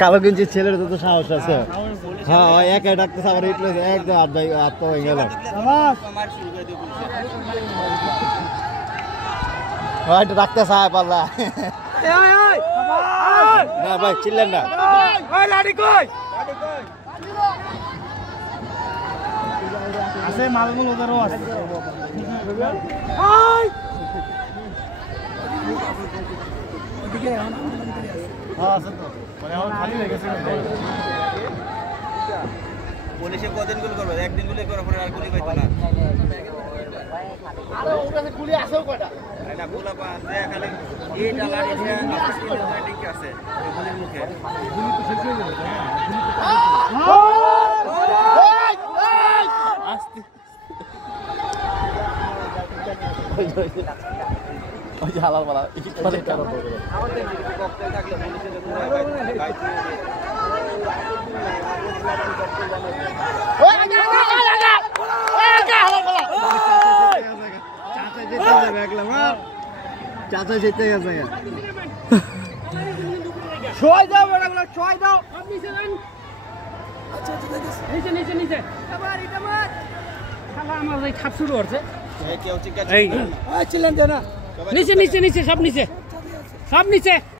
কালো গেঞ্জির ছেলের তো সাহস আছে। হ্যাঁ একাই ডাকতেছে আবার ইটলে একদম আত্মা হয়ে গেল। এটা ডাকতে চায় পাল্লা না ভাই চিল্লেন না। আছে মালগুলো ওদেরও আছে। পুলিশে কদিন গুলি করবে? একদিন গুলি করার পরে আর গুলি পাইতো না। আরে ওর কাছে গুলি আছেও কয়টা? এটা গুলা পা যে খালি এইটা লাড়ি দিয়ে ঠিক আছে ওই গুলির মুখে। গুলি তো শেষ হয়ে যাবে। আস্তে ওই যে হালাল মালা পরে কারো আমাদের ককটেল থাকলে পুলিশের পুরো বাইক চাচা যেতে গেছে ছয় দাও বড়গুলো ছয় দাও। আপনি চলেন। আচ্ছা নিচে নিচে নিচে আবার এটা মার খালা আমার এই খাপ শুরু করছে। এই কেউ চিকা এই চিলেন দেনা নিচে নিচে নিচে সব নিচে সব নিচে।